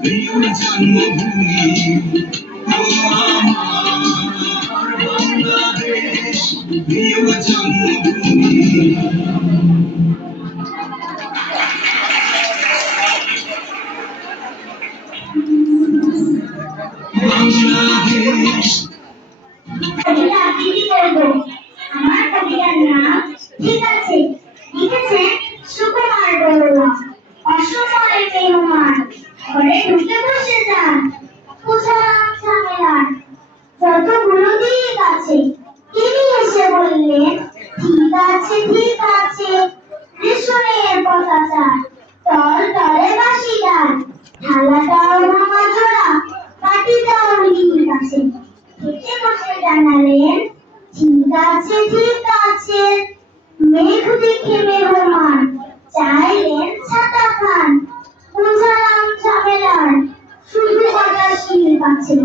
প্রিয় জন্মভূমি ও আমার বাংলাদেশ, প্রিয় জন্মভূমি। বাংলাদেশ আমার কবিতার নাম ঠিক আছে, লিখেছেন সুকুমার বড়ুয়া। অসময় মেহমান ঘরে ঢুকে বসে যান, পোছালাম ঝামেলার যতগুলো দিক আছে। তিনি এসে বললেন, ঠিক আছে ঠিক আছে, রেশনের পতাচার তল তলে বাসি ডাল, থালাটাও ভাঙা জোড়া, পাটিটাও ঠিক আছে। খেতে বসে জানালেন, ঠিক আছে ঠিক আছে। মেঘ দেখে মেহমান চাইলেন ছাতা খান, বুঝালাম ঝামেলার শুধু কটা শিল্প আছে।